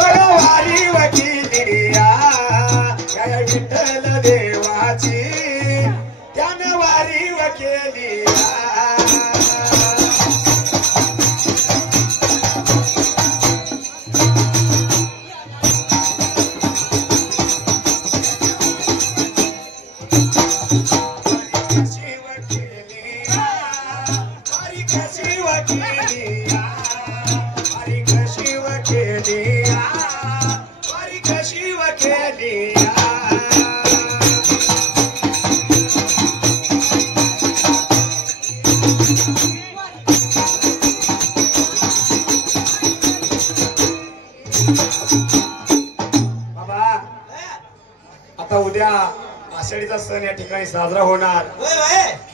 वारी वकिली या विठ्ठल देवाची त्यानं वारी वकिली आषाढीचा सण या ठिकाणी साजरा होणार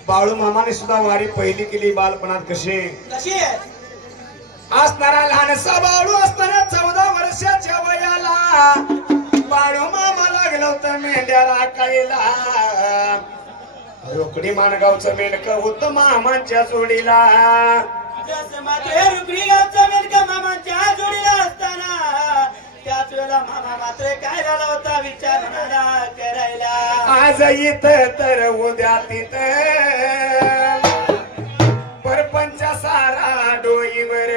बाळू मामाने सुद्धा वारी पहिली केली बालपणात कशी असणारा लहानसा बाळू असताना 14 वर्षाच्या वयाला बाळू मामा लागलं होतं मेंढ्या राखायला रोकडी माणगावचं मेंढकं होतं मामांच्या जोडीला मामांच्या जोडीला असताना त्याच वेळेला मामा मात्र काय झाला होता विचार करायला आज इथं तर उद्या तिथं परपंच सारा डोईवर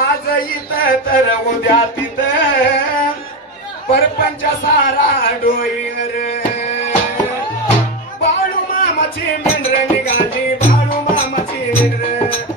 आज इथं तर उद्या तिथं परपंच सारा डोईवर बाळू मामाची मेंढर निघाली बाळू मामाची मेंढर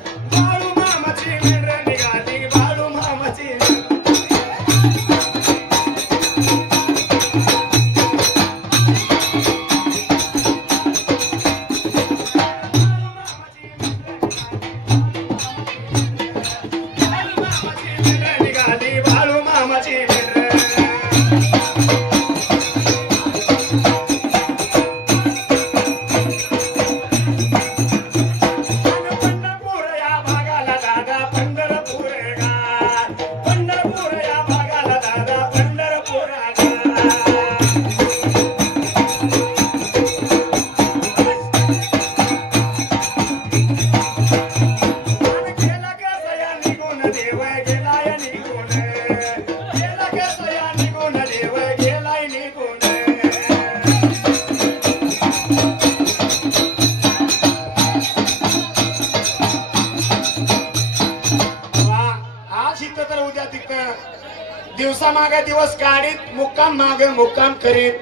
दिवसा मागे दिवस काढीत मुक्काम मागे मुक्काम करीत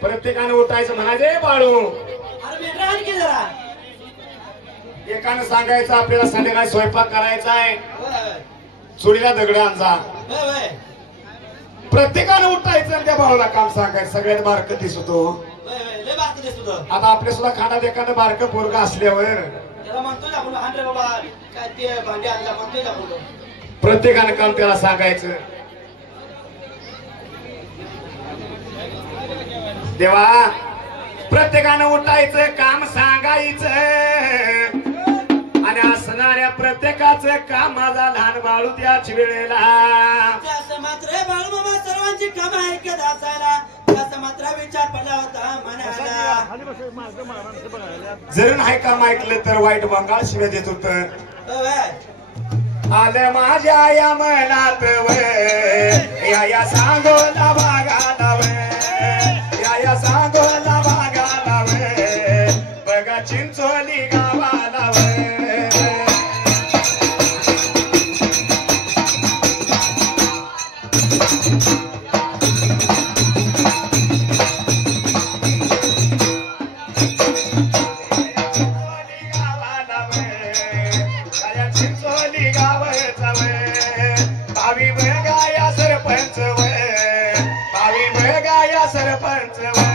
प्रत्येकाने उठायचं म्हणायचे बाळू एकानं सांगायचं आपल्याला संध्याकाळी स्वयंपाक करायचा आहे चुलीला दगड आणजा प्रत्येकाने उठायचं आणि त्या बाळूला काम सांगायचं सगळ्यात बारकं दिसतो आता आपल्या सुद्धा खाण्यात एखादं बारकं पोरग असल्यावर प्रत्येकानं काम त्याला सांगायचं देवा प्रत्येकानं उठायचं काम सांगायचं आणि असणाऱ्या प्रत्येकाचं काम माझा लहान बाळू त्याच वेळेला मात्र बाळू मामा सर्वांची काम ऐकत असायला त्याचा मात्र विचार पडला होता मनाला जर नाही काम ऐकलं तर वाईट बंगाल शिव्या देत होत आलं माझ्या या मनात या सांगोला भागाला या सांगोला भागाला बघा चिंचोली गावाला चिंचोली गावाचा भावी बघा या सरपंच भावी बघा या सरपंच